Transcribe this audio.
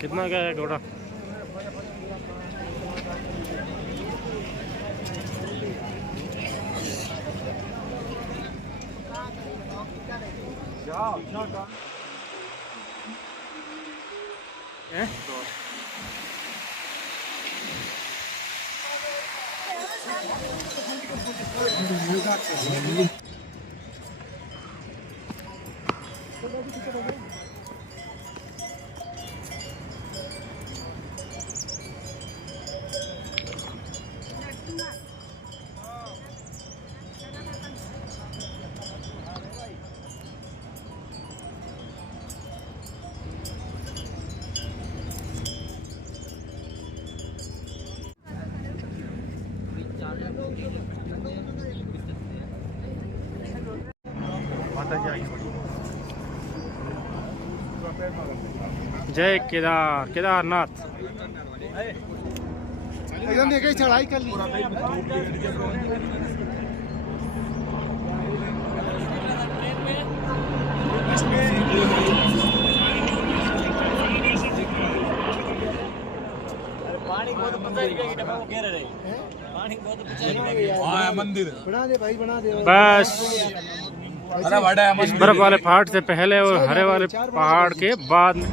कितना क्या है घोड़ा? जय केदारनाथ। चढ़ाई कर ली। मंदिर बना दे भाई, बना दे बस इस बर्फ वाले पहाड़ से पहले और हरे वाले पहाड़ के बाद में।